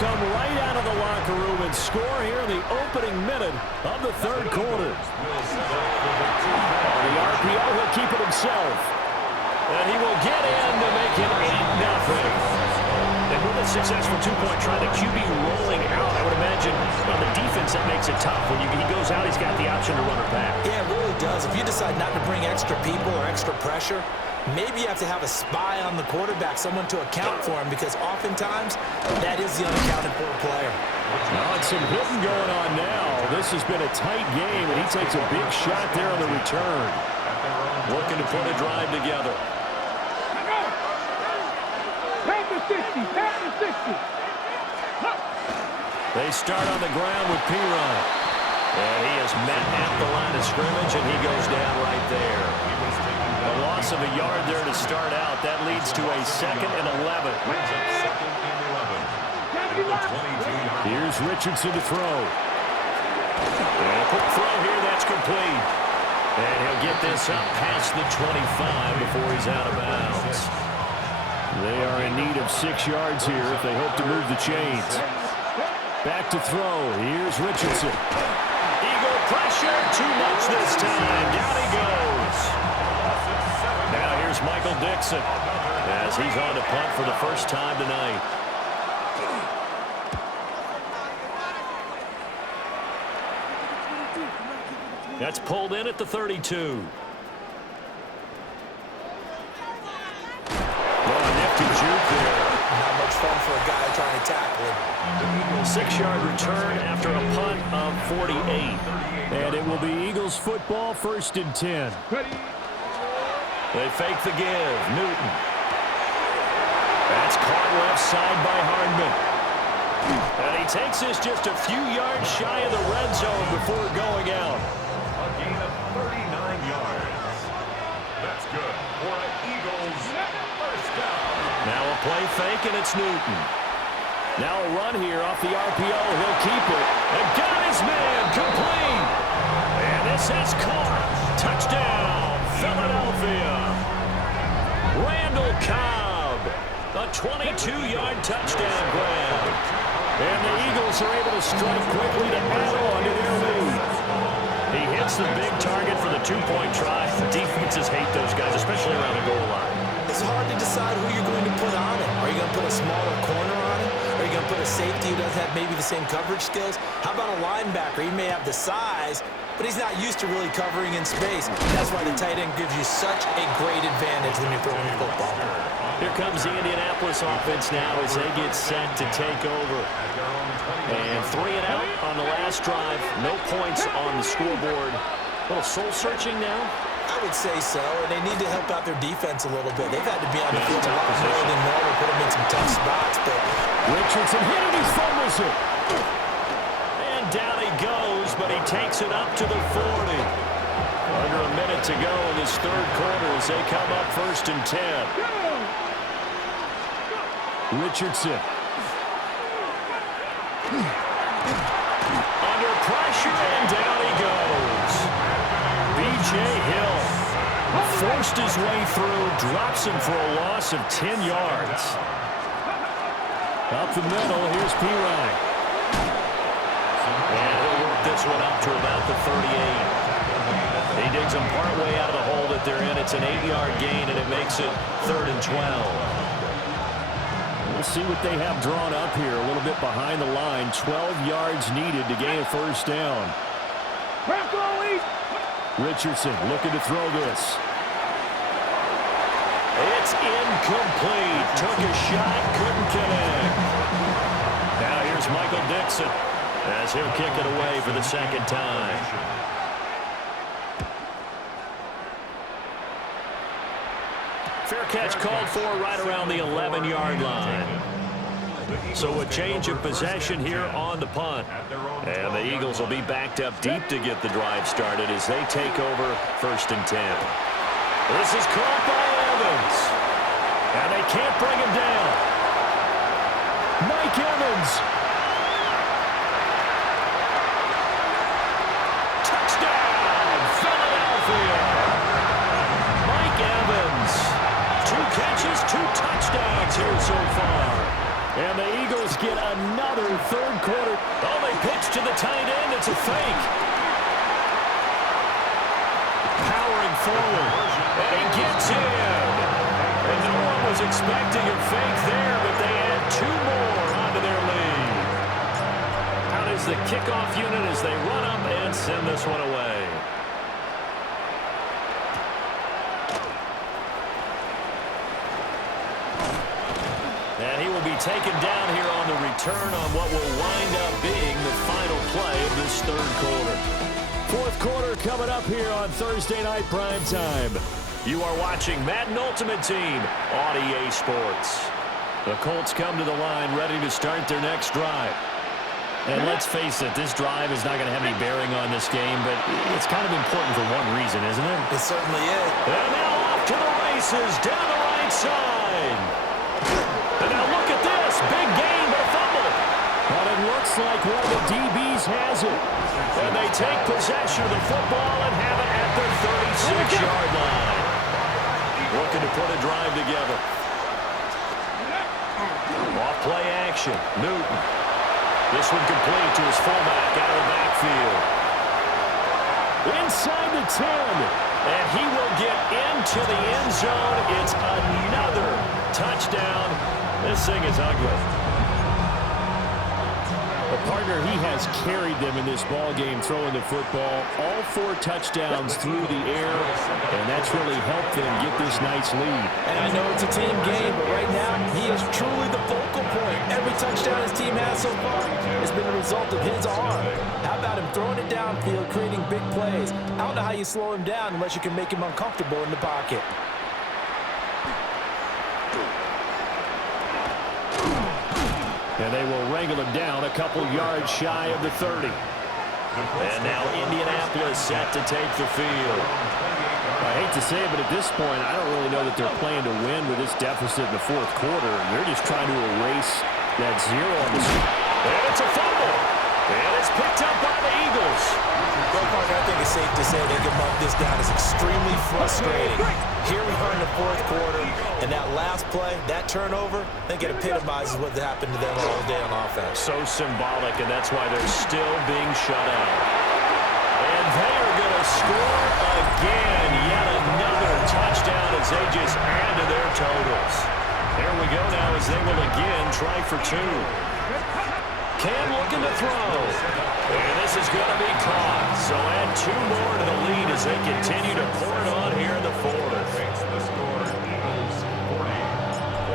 come right out of the locker room and score here in the opening minute of the third quarter. On the RPO, he'll keep it himself. And he will get in to make it 8-0. And with a successful two-point try, the QB rolling out, I would imagine on the defense that makes it tough. When he goes out, he's got the option to run it back. Yeah, it really does. If you decide not to bring extra people or extra pressure, maybe you have to have a spy on the quarterback, someone to account for him, because oftentimes that is the unaccounted for player. Well, it's some hitting going on now. This has been a tight game, and he takes a big shot there on the return. Looking to put a drive together. They start on the ground with Piron. And he is met at the line of scrimmage, and he goes down right there. A loss of a yard there to start out. That leads to a 2nd and 11. Here's Richardson to throw. And a quick throw here, that's complete. And he'll get this up past the 25 before he's out of bounds. They are in need of 6 yards here if they hope to move the chains. Back to throw. Here's Richardson. Eagle pressure. Too much this time. Down he goes. Now here's Michael Dixon as he's on to punt for the first time tonight. That's pulled in at the 32. Juke there. Not much fun for a guy trying to tackle him. 6-yard return after a punt of 48. And it will be Eagles football, 1st and 10. They fake the give. Newton. That's caught left side by Hardman. And he takes this just a few yards shy of the red zone before going out. A gain of 39 yards. That's good for an Eagles first down. Now a play fake, and it's Newton. Now a run here off the RPO. He'll keep it. And got his man complete. And this has caught. Touchdown, Philadelphia. Randall Cobb. A 22-yard touchdown grab. And the Eagles are able to strike quickly to add on to their lead. He hits the big target for the 2-point try. Defenses hate those guys, especially around the goal line. It's hard to decide who you're going to put on it. Are you going to put a smaller corner on it? Are you going to put a safety who doesn't have maybe the same coverage skills? How about a linebacker? He may have the size, but he's not used to really covering in space. That's why the tight end gives you such a great advantage when you're throwing the football. Here comes the Indianapolis offense now as they get set to take over. And 3 and out on the last drive. No points on the scoreboard. A little soul-searching now. I would say so, and they need to help out their defense a little bit. They've had to be on the field a lot more than normal, put them in some tough spots. But Richardson hit it, he fumbles it. And down he goes, but he takes it up to the 40. Under a minute to go in this third quarter as they come up 1st and 10. Richardson. Under pressure, and down he goes. B.J. Hill forced his way through, drops him for a loss of 10 yards. Up the middle, here's Piron. And he'll work this one up to about the 38. He digs him partway out of the hole that they're in. It's an 8-yard gain, and it makes it 3rd and 12. We'll see what they have drawn up here. A little bit behind the line. 12 yards needed to gain a first down. Richardson looking to throw this. It's incomplete. Took a shot, couldn't connect. Now here's Michael Dixon as he'll kick it away for the 2nd time. Fair catch called for right around the 11-yard line. So a change of possession here on the punt. And the Eagles will be backed up deep to get the drive started as they take over 1st and 10. This is caught by Evans. And they can't bring him down. Mike Evans. Touchdown, Philadelphia. Mike Evans. 2 catches, 2 touchdowns here so far. And the Eagles get another third quarter. Oh, they pitch to the tight end. It's a fake. Powering forward. And he gets in. And no one was expecting a fake there, but they add 2 more onto their lead. Out is the kickoff unit as they run up and send this one away. And he will be taken down here on the return on what will wind up being the final play of this third quarter. Fourth quarter coming up here on Thursday Night Primetime. You are watching Madden Ultimate Team on EA Sports. The Colts come to the line ready to start their next drive. And let's face it, this drive is not going to have any bearing on this game, but it's kind of important for one reason, isn't it? It certainly is. And now off to the races down the right side. And now look at this. Big gain, but a fumble. But it looks like one of the DBs has it. And they take possession of the football and have it at the 36-yard line. Looking to put a drive together. Off play action. Newton. This one complete to his fullback out of the backfield. Inside the 10. And he will get into the end zone. It's another touchdown. This thing is ugly. The partner, he has carried them in this ball game throwing the football. All 4 touchdowns through the air, and that's really helped them get this nice lead. And I know it's a team game, but right now, he is truly the focal point. Every touchdown his team has so far has been a result of his arm. How about him throwing it downfield, creating big plays? I don't know how you slow him down unless you can make him uncomfortable in the pocket. And they will wrangle him down a couple yards shy of the 30. And now Indianapolis set to take the field. I hate to say it, but at this point, I don't really know that they're playing to win with this deficit in the fourth quarter. They're just trying to erase that 0 on the screen. And it's a fumble. And it's picked up by the Eagles. Well, partner, I think it's safe to say they can mark this down as extremely frustrating. Here we are in the fourth quarter, and that last play, that turnover, I think it epitomizes what happened to them all day on offense. So symbolic, and that's why they're still being shut out. And they are going to score again. Yet another touchdown as they just add to their totals. There we go now as they will again try for 2. Cam looking to throw. And this is going to be caught. So add 2 more to the lead as they continue to pour it on here in the fourth.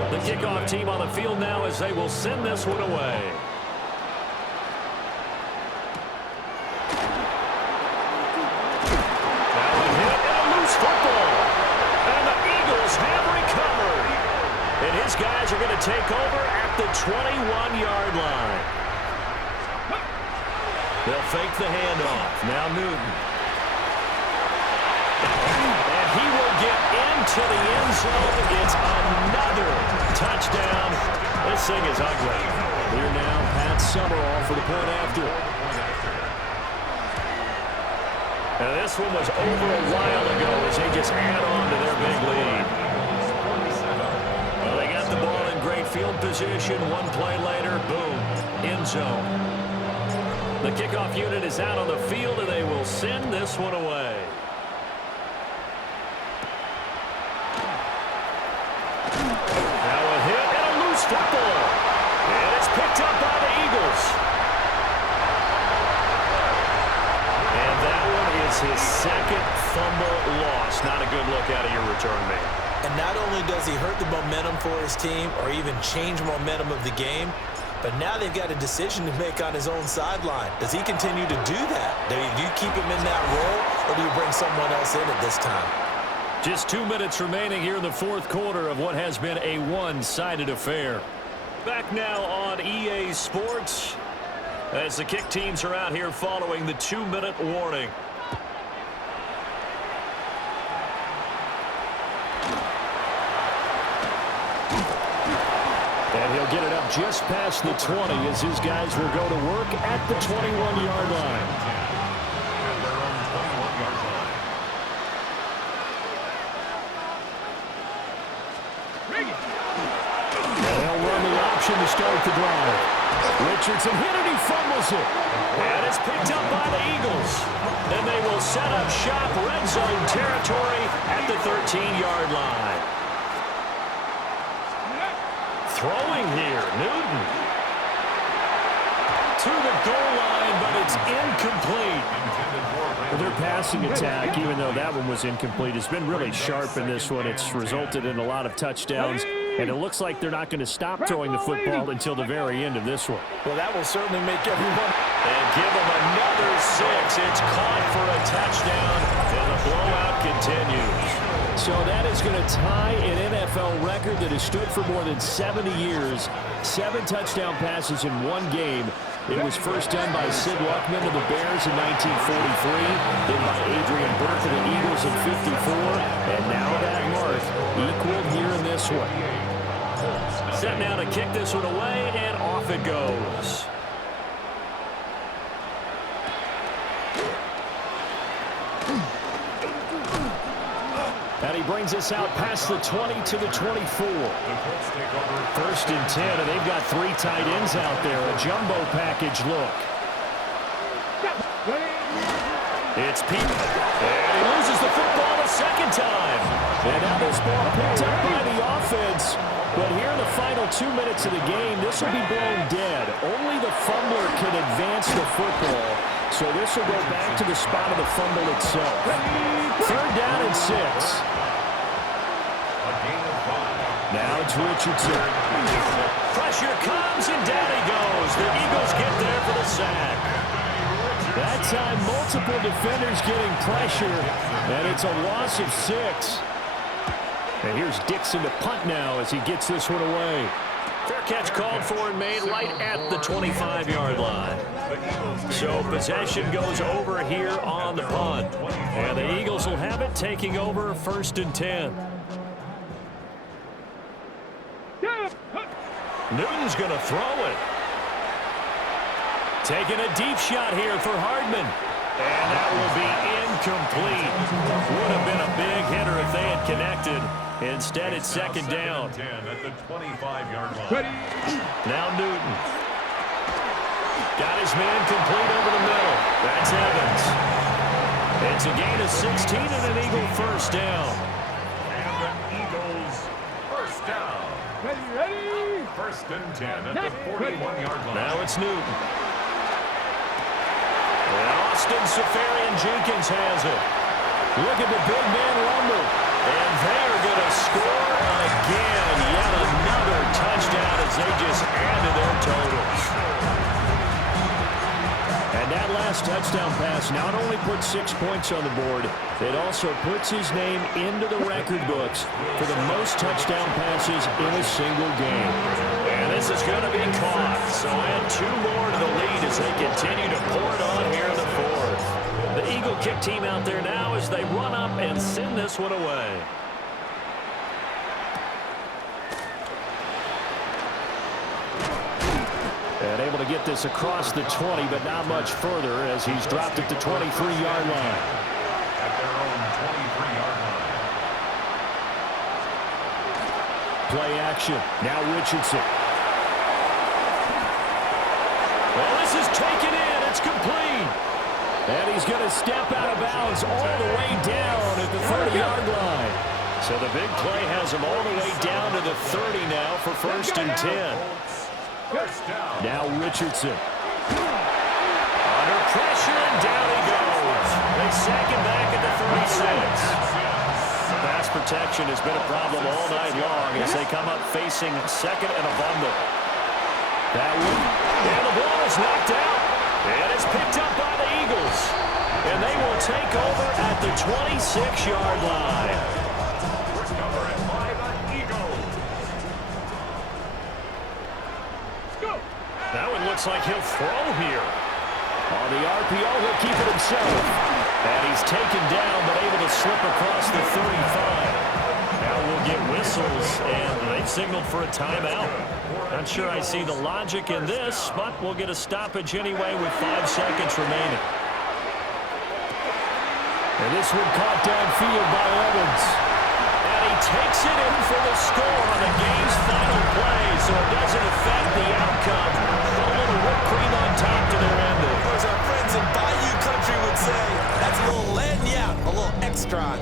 The kickoff team on the field now as they will send this one away. Now a hit and a loose football. And the Eagles have recovered. And his guys are going to take over at the 21-yard line. They'll fake the handoff. Now Newton. And he will get into the end zone. It's another touchdown. This thing is ugly. Here now, Pat Summerall for the point after. Now this one was over a while ago as they just add on to their big lead. Well, they got the ball in great field position. One play later, boom, end zone. The kickoff unit is out on the field, and they will send this one away. Now a hit and a loose football. And it's picked up by the Eagles. And that one is his second fumble loss. Not a good look out of your return man. And not only does he hurt the momentum for his team or even change momentum of the game, but now they've got a decision to make on his own sideline. Does he continue to do that? Do you keep him in that role, or do you bring someone else in at this time? Just 2 minutes remaining here in the fourth quarter of what has been a one-sided affair. Back now on EA Sports as the kick teams are out here following the 2-minute warning. And he'll get it up just past the 20 as his guys will go to work at the 21-yard line. interception to start the drive. Richardson hit it, he fumbles it. And it's picked up by the Eagles. And they will set up shop red zone territory at the 13-yard line. Throwing here, Newton. To the goal line, but it's incomplete. Well, their passing attack, even though that one was incomplete, has been really sharp in this one. It's resulted in a lot of touchdowns, and it looks like they're not going to stop throwing the football until the very end of this one. Well, that will certainly make everyone. And give them another 6. It's caught for a touchdown, and the blowout continues. So that is going to tie an NFL record that has stood for more than 70 years. 7 touchdown passes in one game. It was first done by Sid Luckman of the Bears in 1943, then by Adrian Burke of the Eagles in 54, and now that mark equaled here in this one. Set now to kick this one away, and off it goes. And he brings us out past the 20 to the 24. First and 10, and they've got 3 tight ends out there. A jumbo package look. It's Pete. And he loses the football a second time. And now this ball picked up by the offense. But here in the final 2 minutes of the game, this will be blown dead. Only the fumbler can advance the football. So this will go back to the spot of the fumble itself. Third down and 6. Now it's Richardson. Pressure comes, and down he goes. The Eagles get there for the sack. That time, multiple defenders getting pressure, and it's a loss of 6. And here's Dixon to punt now as he gets this one away. Fair catch called for and made right at the 25-yard line. So possession goes over here on the punt. And the Eagles will have it, taking over first and 10. Newton's going to throw it. Taking a deep shot here for Hardman. And that will be incomplete. Would have been a big hitter if they had connected. Instead, it's second down. At the 25-yard line. Now Newton. Got his man complete over the middle. That's Evans. It's a gain of 16 and an Eagle first down. And the Eagles first down. Ready? First and 10 at the 41-yard line. Now it's Newton. And Austin Seferian-Jenkins has it. Look at the big man rumble. And they're going to score again. Yet another touchdown as they just add to their totals. And that last touchdown pass not only puts 6 points on the board, it also puts his name into the record books for the most touchdown passes in a single game. And this is going to be caught. So add 2 more to the lead as they continue to pour it on here in the fourth. The Eagle kick team out there now as they run up and send this one away. And able to get this across the 20, but not much further as he's dropped at the 23-yard line. At their own 23-yard line. Play action. Now Richardson. Well, this is taken in. It's complete. And he's going to step out of bounds all the way down at the 30-yard line. So the big play has him all the way down to the 30 now for first and 10. First down. Now Richardson. Under pressure, and down he goes. They sack him back at the 36. Pass protection has been a problem all night long as they come up facing second and a bundle. That one. And the ball is knocked out. And it's picked up by the Eagles. And they will take over at the 26-yard line. Recovered by the Eagles. That one looks like he'll throw here. On the RPO, he'll keep it himself. And he's taken down, but able to slip across the 35. Now we'll get whistles, and they've signaled for a timeout. Not sure I see the logic in this, but we'll get a stoppage anyway with 5 seconds remaining. And this one caught downfield by Evans. And he takes it in for the score on the game's final play, so it doesn't affect restaurant.